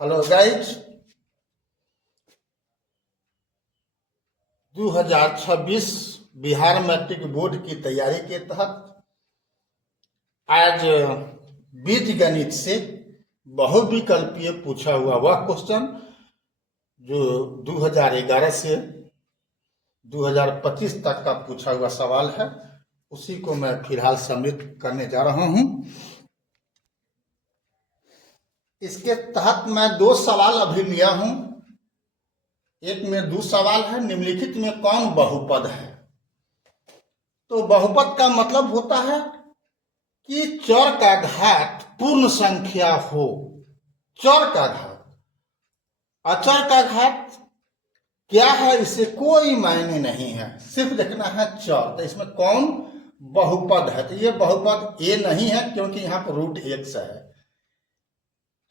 Hello guys, 2026 Bihar matric board की तैयारी के तहत आज बीज गणित से बहुविकल्पीय पूछा हुआ वह क्वेश्चन जो 2011 से 2025 तक का पूछा हुआ सवाल है, उसी को मैं फिलहाल सबमिट करने जा रहा हूं। इसके तहत मैं 2 सवाल अभी लिया हूं। एक में 2 सवाल है, निम्नलिखित में कौन बहुपद है। तो बहुपद का मतलब होता है कि चर का घात पूर्ण संख्या हो। चर का घात, अचर का घात क्या है इससे कोई मायने नहीं है, सिर्फ देखना है चर। तो इसमें कौन बहुपद है, तो ये बहुपद ए नहीं है क्योंकि यहाँ पर रूट x है,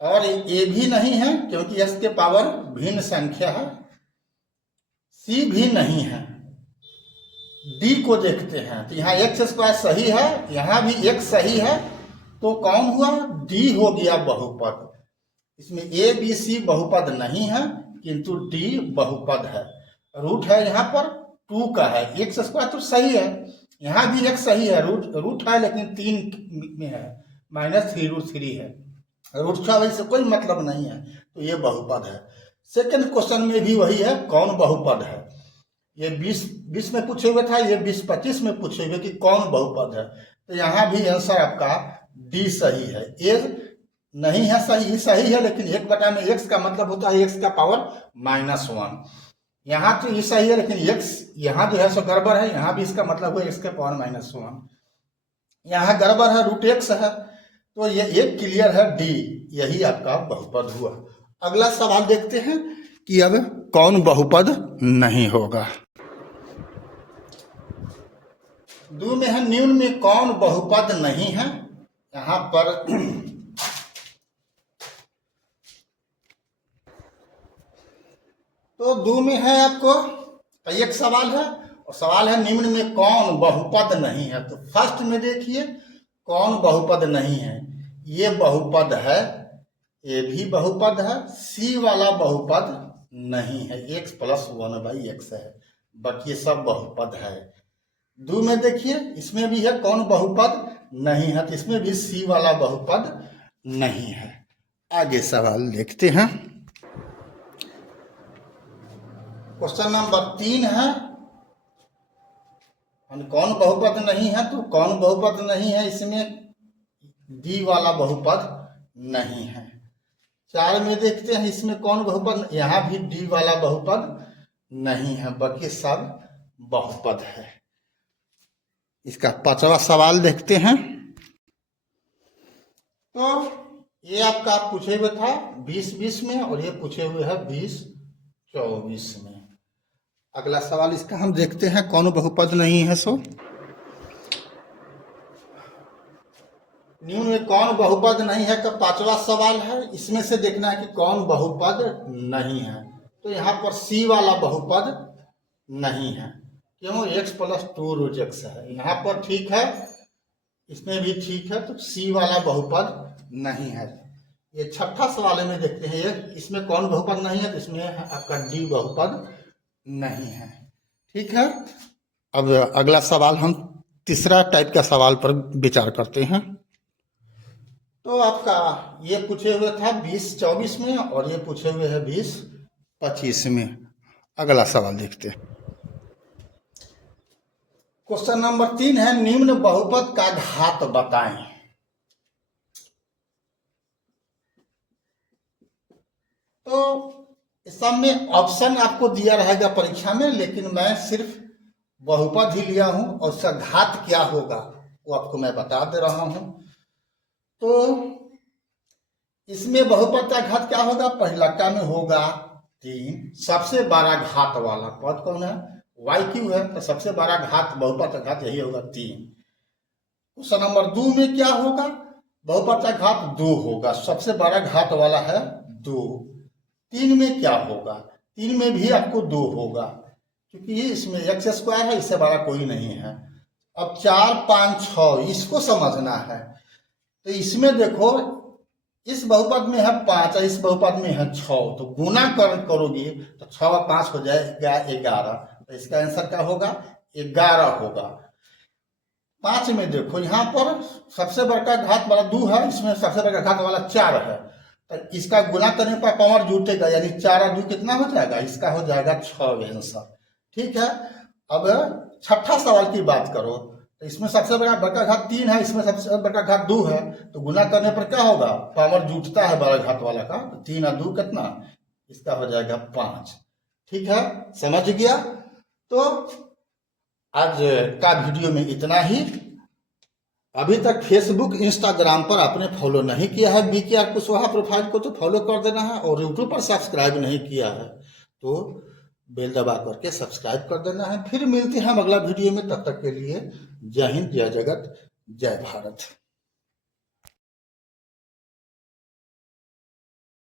और ए भी नहीं है क्योंकि s के पावर भिन्न संख्या है, सी भी नहीं है। डी को देखते हैं तो यहाँ x स्क्वायर सही है, यहाँ भी x सही है, तो कौन हुआ, डी हो गया बहुपद। इसमें ए बी सी बहुपद नहीं है किंतु डी बहुपद है। रूट है यहाँ पर 2 का है, x स्क्वायर तो सही है, यहाँ भी x सही है, रूट है लेकिन 3 में है, -3√3 है, रूट 6 से कोई मतलब नहीं है, तो ये बहुपद है। सेकंड क्वेश्चन में भी वही है, कौन बहुपद है। ये 20 में पूछे हुए था, ये 20-25 में पूछे हुए कि कौन बहुपद है। तो यहाँ भी आंसर आपका डी सही है। ए नहीं है, सही है, लेकिन 1 में x का मतलब होता है x का पावर -1। यहाँ तो ये सही है लेकिन x यहाँ जो है सो गड़बड़ है, यहाँ भी इसका मतलब हुआ x के पावर -1। यहाँ गड़बड़ है, रूट x है, तो ये एक क्लियर है, डी यही आपका बहुपद हुआ। अगला सवाल देखते हैं कि अब कौन बहुपद नहीं होगा। 2 में है, निम्न में कौन बहुपद नहीं है। यहाँ पर तो 2 में है आपको एक सवाल है, और सवाल है निम्न में कौन बहुपद नहीं है। तो फर्स्ट में देखिए कौन बहुपद नहीं है, ये बहुपद है, ये भी बहुपद है, सी वाला बहुपद नहीं है, x + 1/x है, बाकी सब बहुपद है। 2 में देखिए इसमें भी है कौन बहुपद नहीं है, तो इसमें भी सी वाला बहुपद नहीं है। आगे सवाल देखते हैं। क्वेश्चन नंबर 3 है, कौन बहुपद नहीं है, तो कौन बहुपद नहीं है, इसमें डी वाला बहुपद नहीं है। 4 में देखते हैं इसमें कौन बहुपद, यहाँ भी डी वाला बहुपद नहीं है, बाकी सब बहुपद है। इसका 5वां सवाल देखते हैं। तो ये आपका पूछे हुए था 20-20 में, और ये पूछे हुए है 20-24 में। अगला सवाल इसका हम देखते हैं कौन बहुपद नहीं है। सो निम्न में कौन बहुपद नहीं है का 5वां सवाल है। इसमें से देखना है कि कौन बहुपद नहीं है। तो यहाँ पर सी वाला बहुपद नहीं है, क्यों, x + 2√x है, यहाँ पर ठीक है, इसमें भी ठीक है, तो सी वाला बहुपद नहीं है। ये 6ठा सवाल में देखते हैं, ये इसमें कौन बहुपद नहीं है, तो इसमें आपका डी बहुपद नहीं है। ठीक है, अब अगला सवाल हम तीसरा टाइप का सवाल पर विचार करते हैं। तो आपका ये पूछे हुए था 20-24 में, और ये पूछे हुए है 20-25 में। अगला सवाल देखते हैं। क्वेश्चन नंबर 3 है, निम्न बहुपद का घात बताएं। तो सब में ऑप्शन आपको दिया रहेगा परीक्षा में, लेकिन मैं सिर्फ बहुपद ही लिया हूं, और उसका घात क्या होगा वो आपको मैं बता दे रहा हूं। तो इसमें बहुपद का घात क्या होगा, पहला का में होगा 3, सबसे बड़ा घात वाला पद कौन है, y³ है, तो सबसे बड़ा घात बहुपद का घात यही होगा 3। क्वेश्चन नंबर 2 में क्या होगा, बहुपद का घात 2 होगा, सबसे बड़ा घात वाला है 2। 3 में क्या होगा, 3 में भी आपको 2 होगा, क्योंकि इसमें x² है, इससे बड़ा कोई नहीं है। अब 4, 5, 6 इसको समझना है। तो इसमें देखो इस बहुपद में है 5 और इस बहुपद में है 6, तो गुना करोगे तो 6 और 5 हो जाएगा 11। तो इसका आंसर क्या होगा? 11 होगा। 5 में देखो यहाँ पर सबसे बड़का घात वाला 2 है, इसमें सबसे बड़का घात वाला 4 है, तो इसका गुना करने पर पावर जुटेगा, यानी 4 और 2 कितना हो जाएगा? इसका हो जाएगा 6 आंसर। ठीक है। अब छठा सवाल की बात करो, तो इसमें सबसे बड़का घात 3 है, इसमें सबसे बड़का घात 2 है, तो गुना करने पर क्या होगा? पावर जुटता है बड़ा घात वाला का, तो 3 और 2 कितना? इसका हो जाएगा 5। ठीक है, समझ गया? तो आज का वीडियो में इतना ही। अभी तक फेसबुक इंस्टाग्राम पर आपने फॉलो नहीं किया है BKR कुशवाहा प्रोफाइल को, तो फॉलो कर देना है, और यूट्यूब पर सब्सक्राइब नहीं किया है तो बेल दबा करके सब्सक्राइब कर देना है। फिर मिलते हैं हम अगला वीडियो में, तब तक के लिए जय हिंद, जय जगत, जय भारत।